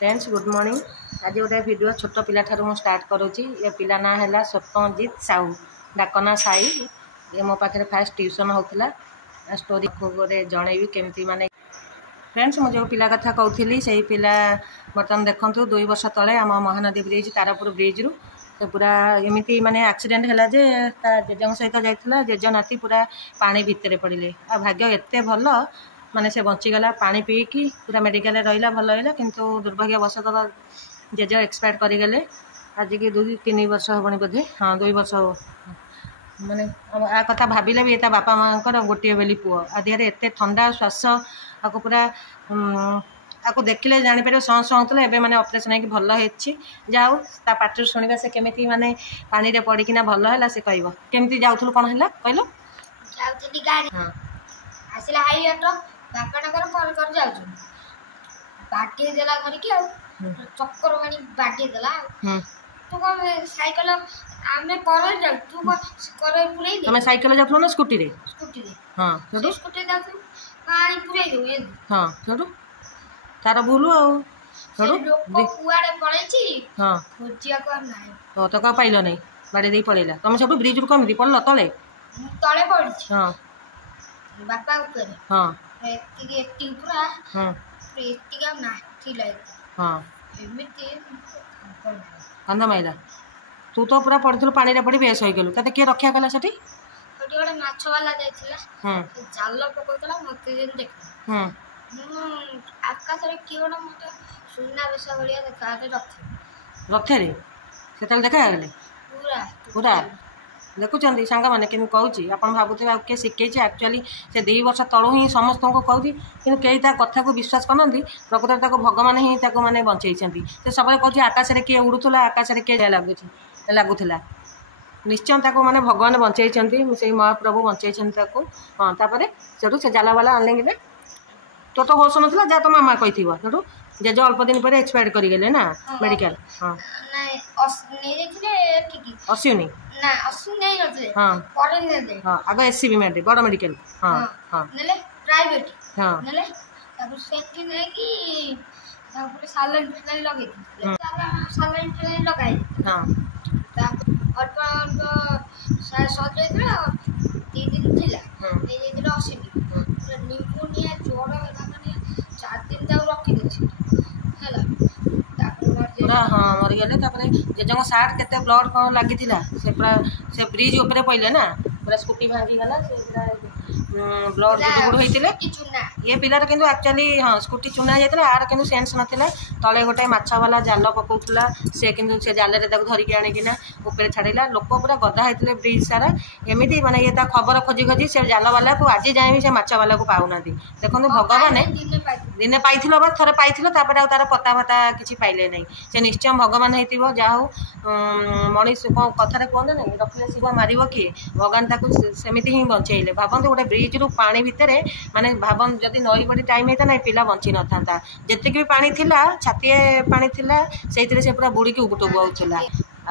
Friends good morning. आज गोटे video छोट पिला ठारू मु स्टार्ट करुँची। ये पिला ना है स्वप्नजीत साहू डाकना साई। ये मो पाखे फास्ट ट्यूशन होता स्टोरी गोटे जनईबी केमती माने। फ्रेंड्स मु जो पिला कथा कहूली से पिला बर्तमान देखूँ 2 वर्ष तले आम महानदी ब्रिज तारापुर ब्रिज रु तो पूरा एमती माने एक्सीडेंट है जे जेज सहित जाइए जेज नाती पूरा पानी भितर पड़े आ भाग्य एत भल माने से बंचीगला पानी पीकी पूरा मेडिकल रहा भल रहा किंतु दुर्भाग्यवशतः जेज एक्सपायर करगले आज की 2-3 वर्ष हेनी बोधे। हाँ 2 वर्ष माने आ कथा भाविले भी एता बापा माँ गोटे बेली पुओ आदिहर एत ठंडा श्वास आपको पूरा आपको देखिले जापर सह सह होता है मैंने ऑपरेशन है भल जाऊ ता पार्टी शुणा से केमी माने पानी रे पड़किना भल है से कह केमती जाऊँ कौन है कहल आसला हाईवे बापाटर कल कर जाऊँ बाटे देला धरिकी चक्कर मानी बाटे देला तू कौन साइकिल आमे कर जाऊ तू कर पुरे दे तुम साइकिल जाऊ ना स्कूटी रे हां तो स्कूटी जाऊ पानी पुरे दे हां छोटू तार भूलु आ छोटू लोक कुआडे पळेची हां खोजिया कर नाही तो का पाइलो नहीं बाड़े दे पड़ेला तुम सब ब्रिज रु कमी पड़ल तले तले पड़ी हां बापा ऊपर हां एत्ती पूरा हां एत्ती का नाठी लाग हां एमिते कंद माइला तू तो पूरा पड़थल पानी रे पड़ी बेस होई गेलु तते के रक्षा कला सठी छोटी गोटे माछ वाला जाइथिला जाल पकोतला मते दिन देख आकाश रे कि गोटे मते सुना बेसा भलिया देखा रखे रे सेतल देखा गेले पूरा पूरा देखुं सांग मैंने कि कहूँ आप भावुथे किए शिखे एक्चुअली से 2 वर्ष तलू ही समस्त को कहूँ कि कई कथा को विश्वास करना प्रकृत भगवान ही माने बंचई से सब कहूँ आकाश में किए उड़ूला आकाश में किए लगुला निश्चय माने भगवान बंचई से महाप्रभु बंचई हाँ तापर से जाला वाला आनले तो होश ना जहाँ तो मामा कही सेठू जेज अल्प दिन पर एक्सपायर करगले ना मेडिकल। हाँ अश्विनी ना अश्विनी नहीं होते हाँ परे ने दे हाँ आगे एससीबी मेड बड़ मेडिकल हाँ हाँ नेले प्राइवेट हाँ नेले तब सेठी ने कि तब साइलेंट फिनाइल लगे थी साइलेंट फिनाइल लगाई हाँ तब अल्प सज देला 3 दिन थिला ए जेला अश्विनी पूरा निमोनिया जोड़ माने 4 दिन तक रखी देछि हैला पूरा हाँ मरीगले जेज सार्ट केते ब्लड कौन लगी से पूरा से ब्रिज ऊपर पड़े ना पूरा स्कूटी भांगीगला से पूरा ब्लड गुड़ होते ये पिलार किंतु एक्चुअली हाँ स्कूटी चुना जाता आर किंतु सेन्स नाला तले गोटे माछ वाला जाल पकाउला से किंतु से जाल धरिकी आनिकिना ऊपर छाड़ा लोक पूरा गदा होते ब्रिज सारा एमती माने ये खबर खोजी खोजी से जाल वाला को आज जाए भी से माछ वाला को पाऊना देखो भगवान दिने पाई थे पाई तार पता फता किसी पाइले नहीं से निश्चय भगवान हो जा हो मनीष कौन कथार कहते ना रखिले शिव मार किए भगवान सेमती ही बचेले भावते गोटे ब्रिज रु पानी भितर माने भावन जदि नई बड़ी टाइम होता ना पिला बंची न था जी भी पानी थिला छाती पानी थिला से पूरा बुड़ीकी उबुटुबु आउला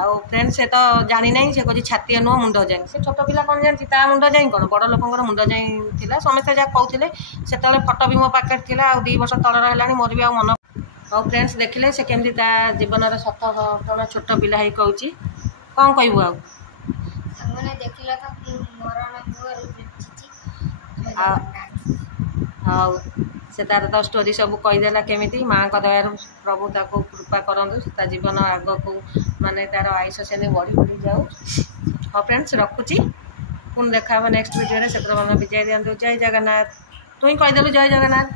आउ फ्रेंड से तो जानी ना से कह छाती नुह मुंड जाए से छोट पिला कौन जानती ता मुंड जाए कौन बड़ लोक मुंड जाए समस्ते जहाँ कहते से फटो भी मो पाखे था 2 वर्ष तलर है मोर भी मन और फ्रेंड्स देखिले से केमती जीवन सत घटना छोट पिला ही कहूँ कौन कहबू आउ से तार तो स्टोरी सब कहीदेला केमी माँ का दयार प्रभु ताको कृपा करूँ जीवन आग को माने तार आयुष से बढ़ी बढ़ी जाऊ। हाँ फ्रेंड्स रखुची पुणी देखा नेक्स्ट वीडियो से विजय दिखाँ जय जगन्नाथ तु ही कहीदेलु जय जगन्नाथ।